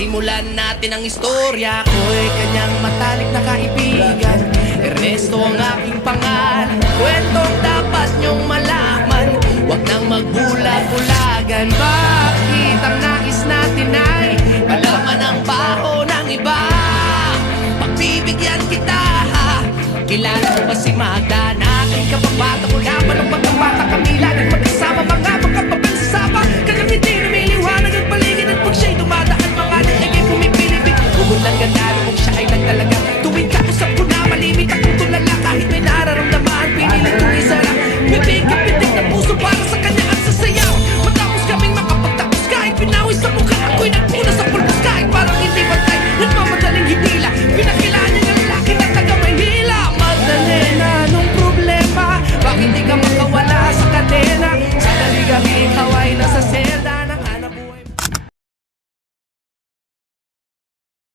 Simulan natin ang istorya. Ako'y kanyang matalik na kaibigan. Ernesto ang aking pangalan. Kwentong dapat niyong malaman. Huwag nang magbulag-bulagan. Bakit ang nais natin ay